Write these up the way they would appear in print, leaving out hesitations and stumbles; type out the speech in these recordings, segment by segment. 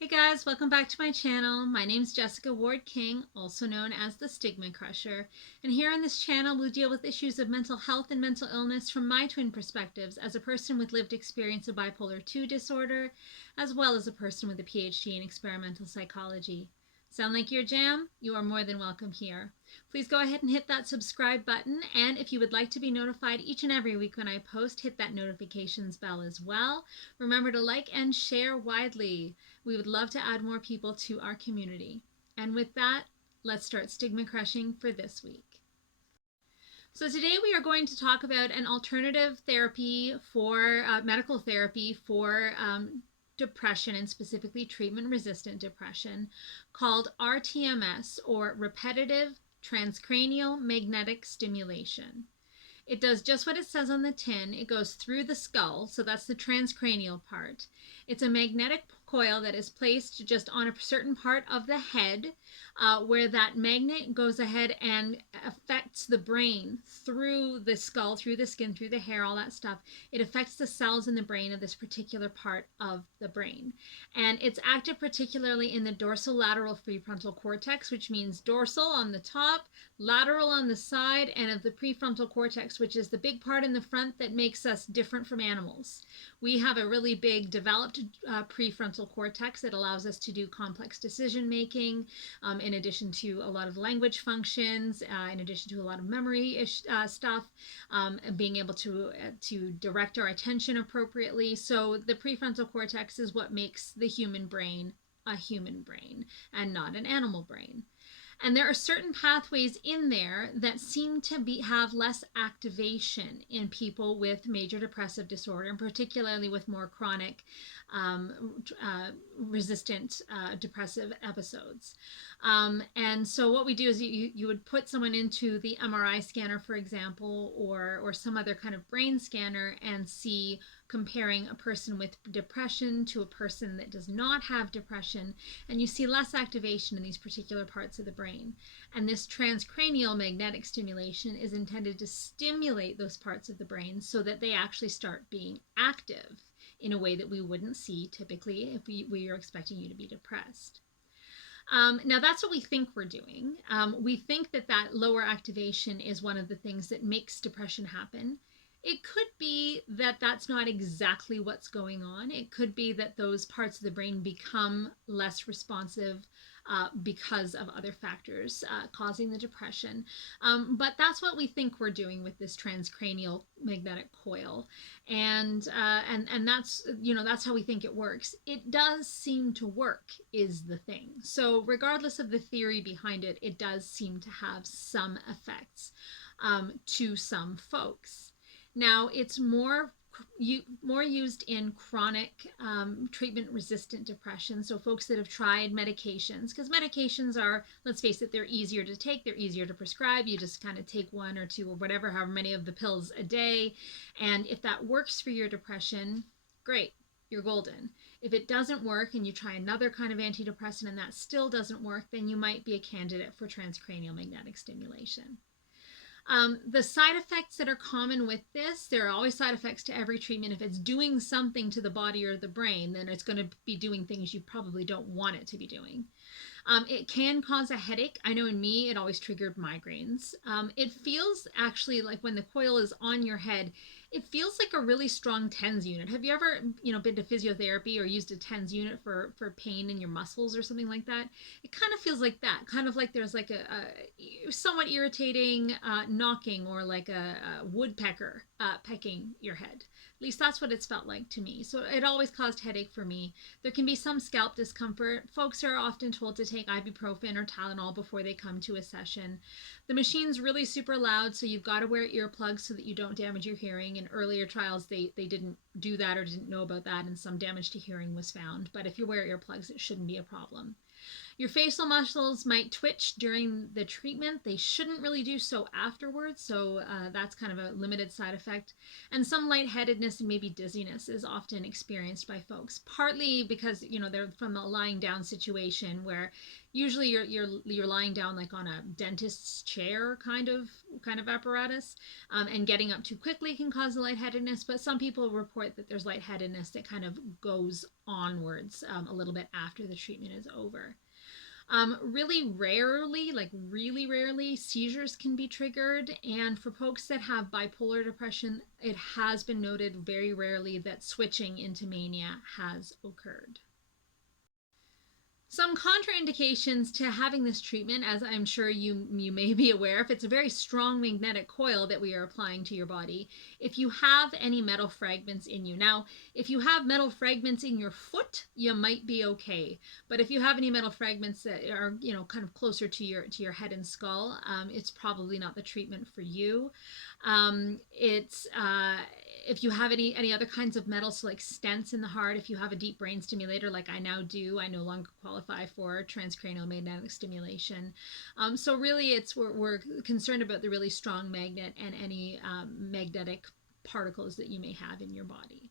Hey guys, welcome back to my channel. My name is Jessica Ward King, also known as the StigmaCrusher, and here on this channel we'll deal with issues of mental health and mental illness from my twin perspectives as a person with lived experience of bipolar 2 disorder, as well as a person with a PhD in experimental psychology. Sound like your jam? You are more than welcome here. Please go ahead and hit that subscribe button, and if you would like to be notified each and every week when I post, hit that notifications bell as well. Remember to like and share widely. We would love to add more people to our community. And with that, let's start stigma crushing for this week. So today we are going to talk about an alternative therapy for medical therapy for depression, and specifically treatment-resistant depression, called rTMS, or repetitive transcranial magnetic stimulation. It does just what it says on the tin. It goes through the skull, so that's the transcranial part. It's a magnetic coil that is placed just on a certain part of the head, where that magnet goes ahead and affects the brain through the skull, through the skin, through the hair, all that stuff. It affects the cells in the brain of this particular part of the brain. And it's active particularly in the dorsolateral prefrontal cortex, which means dorsal on the top, lateral on the side, and of the prefrontal cortex, which is the big part in the front that makes us different from animals. We have a really big developed prefrontal cortex that allows us to do complex decision making, in addition to a lot of language functions, in addition to a lot of memory stuff, and being able to direct our attention appropriately. So the prefrontal cortex is what makes the human brain a human brain and not an animal brain. And there are certain pathways in there that seem to have less activation in people with major depressive disorder, and particularly with more chronic resistant depressive episodes. And so what we do is you would put someone into the MRI scanner, for example, or some other kind of brain scanner, and see, comparing a person with depression to a person that does not have depression, and you see less activation in these particular parts of the brain. And this transcranial magnetic stimulation is intended to stimulate those parts of the brain so that they actually start being active in a way that we wouldn't see typically if we are expecting you to be depressed. Now that's what we think we're doing. We think that lower activation is one of the things that makes depression happen. It could be that that's not exactly what's going on. It could be that those parts of the brain become less responsive because of other factors causing the depression. But that's what we think we're doing with this transcranial magnetic coil. And that's, that's how we think it works. It does seem to work, is the thing. So regardless of the theory behind it, it does seem to have some effects to some folks. Now, it's more used in chronic treatment-resistant depression, so folks that have tried medications, because medications are, let's face it, they're easier to take, they're easier to prescribe. You just kind of take one or two or whatever, however many of the pills a day, and if that works for your depression, great, you're golden. If it doesn't work and you try another kind of antidepressant and that still doesn't work, then you might be a candidate for transcranial magnetic stimulation. The side effects that are common with this, there are always side effects to every treatment. If it's doing something to the body or the brain, then it's going to be doing things you probably don't want it to be doing. It can cause a headache. I know in me, it always triggered migraines. It feels actually like when the coil is on your head, it feels like a really strong TENS unit. Have you ever, been to physiotherapy or used a TENS unit for pain in your muscles or something like that? It kind of feels like that, kind of like there's like a somewhat irritating knocking, or like a woodpecker pecking your head. At least that's what it's felt like to me. So it always caused headache for me. There can be some scalp discomfort. Folks are often told to take ibuprofen or Tylenol before they come to a session. The machine's really super loud, so you've got to wear earplugs so that you don't damage your hearing. In earlier trials, they didn't do that or didn't know about that, and some damage to hearing was found. But if you wear earplugs, it shouldn't be a problem. Your facial muscles might twitch during the treatment. They shouldn't really do so afterwards, so that's kind of a limited side effect. And some lightheadedness and maybe dizziness is often experienced by folks, partly because they're from a lying down situation where usually you're lying down like on a dentist's chair kind of apparatus, and getting up too quickly can cause a lightheadedness. But some people report report that there's lightheadedness that kind of goes onwards a little bit after the treatment is over. Really rarely, like really rarely, seizures can be triggered. And for folks that have bipolar depression, it has been noted very rarely that switching into mania has occurred. Some contraindications to having this treatment, as I'm sure you may be aware, if it's a very strong magnetic coil that we are applying to your body, if you have any metal fragments in you. Now, if you have metal fragments in your foot, you might be okay. But if you have any metal fragments that are, kind of closer to your head and skull, it's probably not the treatment for you. If you have any other kinds of metals, so like stents in the heart, if you have a deep brain stimulator like I now do, I no longer qualify for transcranial magnetic stimulation. So really, we're concerned about the really strong magnet and any magnetic particles that you may have in your body.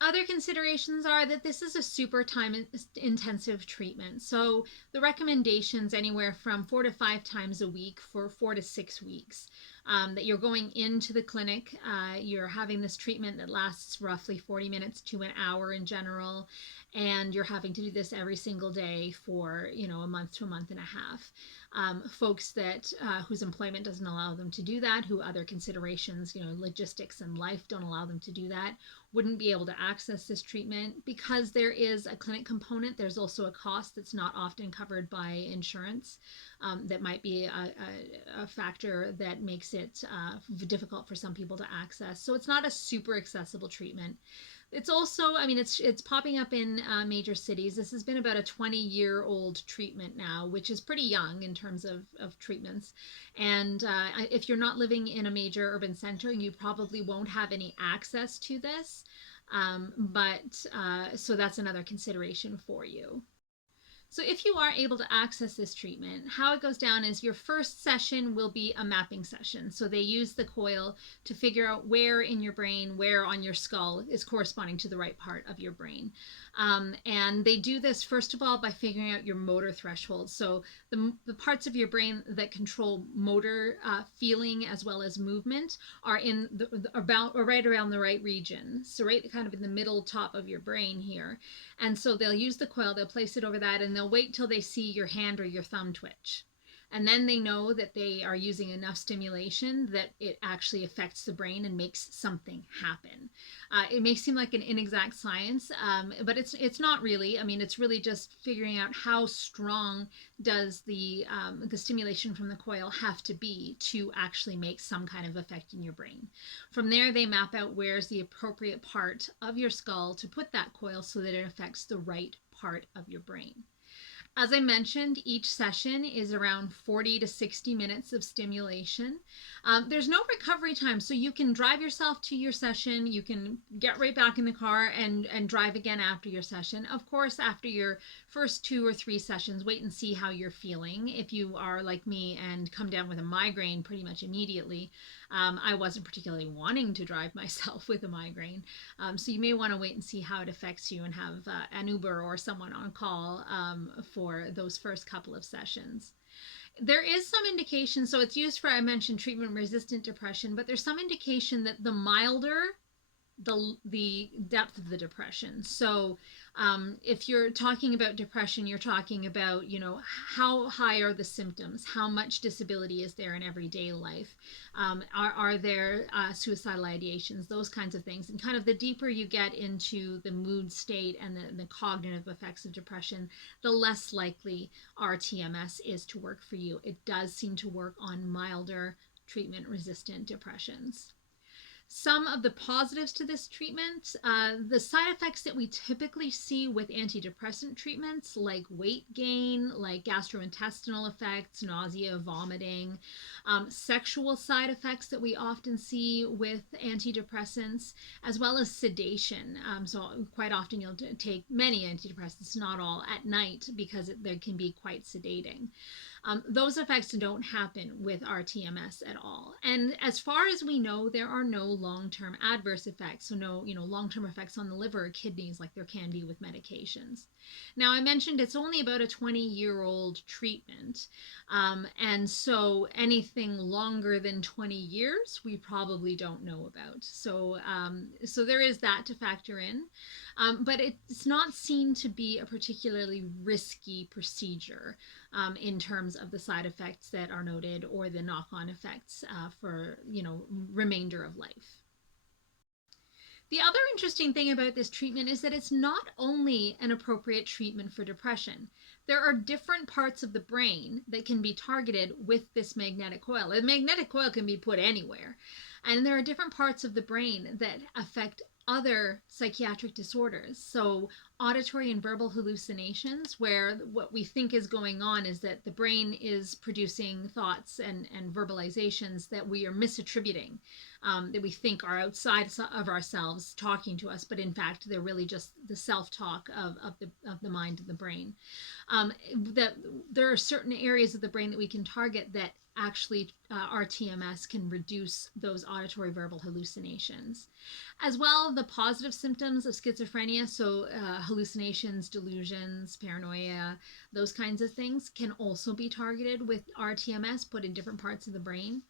Other considerations are that this is a super time intensive treatment. So the recommendations anywhere from 4 to 5 times a week for 4 to 6 weeks. That you're going into the clinic, you're having this treatment that lasts roughly 40 minutes to an hour in general, and you're having to do this every single day for a month to a month and a half. Folks that whose employment doesn't allow them to do that, who other considerations, logistics and life don't allow them to do that, wouldn't be able to access this treatment. Because there is a clinic component, there's also a cost that's not often covered by insurance. That might be a factor that makes it difficult for some people to access. So it's not a super accessible treatment. It's also, it's popping up in major cities. This has been about a 20-year-old treatment now, which is pretty young in terms of treatments. And if you're not living in a major urban center, you probably won't have any access to this. So that's another consideration for you. So if you are able to access this treatment, how it goes down is your first session will be a mapping session. So they use the coil to figure out where in your brain, where on your skull is corresponding to the right part of your brain. And they do this, first of all, by figuring out your motor threshold. So the parts of your brain that control motor feeling as well as movement are in right around the right region. So right kind of in the middle top of your brain here. And so they'll use the coil, they'll place it over that, and they'll wait till they see your hand or your thumb twitch. And then they know that they are using enough stimulation that it actually affects the brain and makes something happen. It may seem like an inexact science, but it's not really. It's really just figuring out how strong does the stimulation from the coil have to be to actually make some kind of effect in your brain. From there, they map out where's the appropriate part of your skull to put that coil so that it affects the right part of your brain. As I mentioned, each session is around 40 to 60 minutes of stimulation. There's no recovery time, so you can drive yourself to your session, you can get right back in the car and drive again after your session. Of course, after your first 2 or 3 sessions, wait and see how you're feeling. If you are like me and come down with a migraine pretty much immediately, I wasn't particularly wanting to drive myself with a migraine. So you may want to wait and see how it affects you and have an Uber or someone on call for those first couple of sessions. There is some indication, so it's used for, I mentioned, treatment-resistant depression, but there's some indication that the milder the depth of the depression. So if you're talking about depression, you're talking about, how high are the symptoms? How much disability is there in everyday life? Are there suicidal ideations? Those kinds of things. And kind of the deeper you get into the mood state and the cognitive effects of depression, the less likely rTMS is to work for you. It does seem to work on milder treatment-resistant depressions. Some of the positives to this treatment, the side effects that we typically see with antidepressant treatments, like weight gain, like gastrointestinal effects, nausea, vomiting, sexual side effects that we often see with antidepressants, as well as sedation. So quite often you'll take many antidepressants, not all, at night because they can be quite sedating. Those effects don't happen with rTMS at all. And as far as we know, there are no long-term adverse effects, so no, long-term effects on the liver or kidneys like there can be with medications. Now, I mentioned it's only about a 20-year-old treatment, and so anything longer than 20 years we probably don't know about. So there is that to factor in, but it's not seen to be a particularly risky procedure in terms of the side effects that are noted or the knock-on effects for remainder of life. The other interesting thing about this treatment is that it's not only an appropriate treatment for depression. There are different parts of the brain that can be targeted with this magnetic coil. The magnetic coil can be put anywhere, and there are different parts of the brain that affect other psychiatric disorders. So auditory and verbal hallucinations, where what we think is going on is that the brain is producing thoughts and verbalizations that we are misattributing, that we think are outside of ourselves talking to us, but in fact they're really just the self-talk of the mind and the brain. That there are certain areas of the brain that we can target that actually rTMS can reduce those auditory verbal hallucinations. As well, the positive symptoms of schizophrenia, so hallucinations, delusions, paranoia, those kinds of things can also be targeted with rTMS put in different parts of the brain.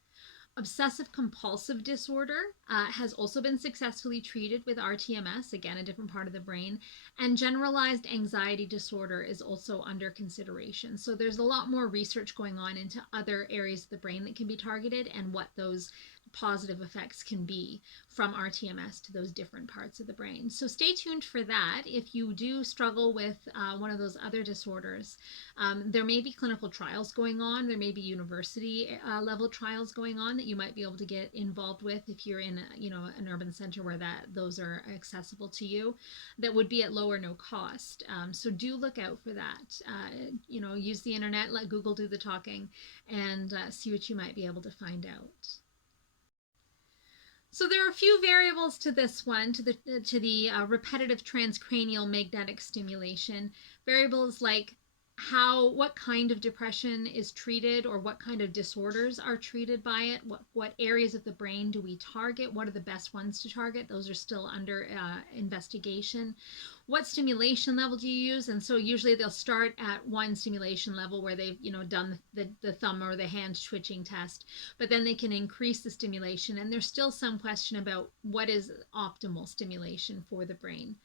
Obsessive compulsive disorder has also been successfully treated with rTMS, again, a different part of the brain, and generalized anxiety disorder is also under consideration. So there's a lot more research going on into other areas of the brain that can be targeted and what those positive effects can be from rTMS to those different parts of the brain. So stay tuned for that. If you do struggle with one of those other disorders, there may be clinical trials going on. There may be university level trials going on that you might be able to get involved with if you're in an urban center where those are accessible to you. That would be at low or no cost. So do look out for that. Use the internet, let Google do the talking, and see what you might be able to find out. So there are a few variables to this one, to the repetitive transcranial magnetic stimulation. Variables like what kind of depression is treated or what kind of disorders are treated by it, what areas of the brain do we target, what are the best ones to target, those are still under investigation. What stimulation level do you use? And so usually they'll start at one stimulation level where they've done the thumb or the hand twitching test, but then they can increase the stimulation, and there's still some question about what is optimal stimulation for the brain.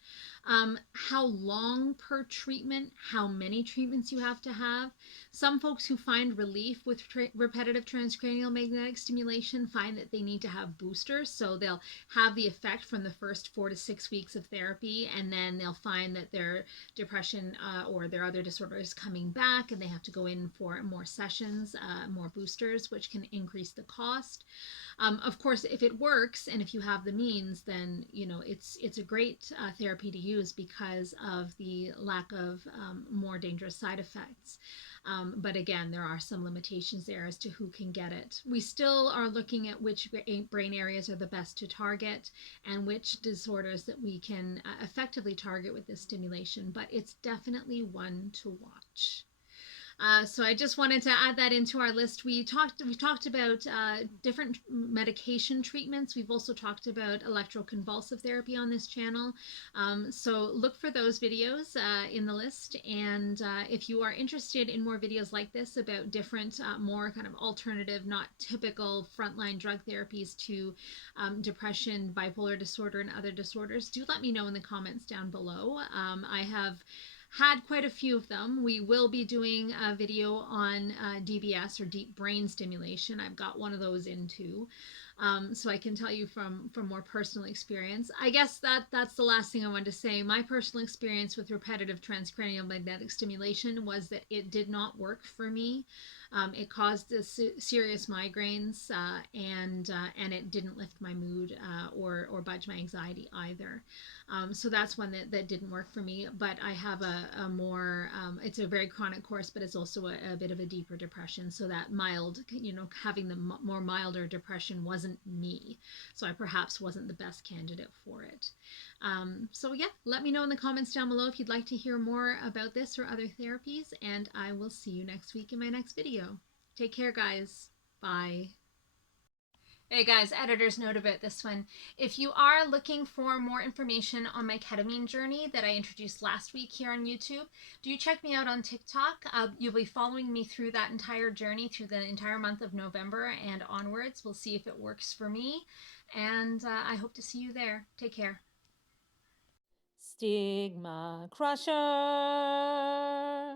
How long per treatment, how many treatments you have to have. Some folks who find relief with repetitive transcranial magnetic stimulation find that they need to have boosters, so they'll have the effect from the first 4 to 6 weeks of therapy, and then they'll find that their depression or their other disorder is coming back, and they have to go in for more sessions, more boosters, which can increase the cost. Of course, if it works and if you have the means, then it's a great therapy to use because of the lack of more dangerous side effects. But again, there are some limitations there as to who can get it. We still are looking at which brain areas are the best to target and which disorders that we can effectively target with this stimulation, but it's definitely one to watch. So I just wanted to add that into our list. We've talked about different medication treatments. We've also talked about electroconvulsive therapy on this channel. So look for those videos in the list. And if you are interested in more videos like this about different, more kind of alternative, not typical frontline drug therapies to depression, bipolar disorder, and other disorders, do let me know in the comments down below. I have had quite a few of them. We will be doing a video on DBS, or deep brain stimulation. I've got one of those in too. So I can tell you from more personal experience. I guess that's the last thing I wanted to say. My personal experience with repetitive transcranial magnetic stimulation was that it did not work for me. It caused serious migraines, and it didn't lift my mood or budge my anxiety either. So that's one that didn't work for me. But I have a more, it's a very chronic course, but it's also a bit of a deeper depression. So that mild, having the more milder depression wasn't me. So I perhaps wasn't the best candidate for it. So yeah, let me know in the comments down below if you'd like to hear more about this or other therapies, and I will see you next week in my next video. Take care, guys. Bye. Hey guys, editor's note about this one. If you are looking for more information on my ketamine journey that I introduced last week here on YouTube, do check me out on TikTok. You'll be following me through that entire journey through the entire month of November and onwards. We'll see if it works for me. And I hope to see you there. Take care. StigmaCrusher.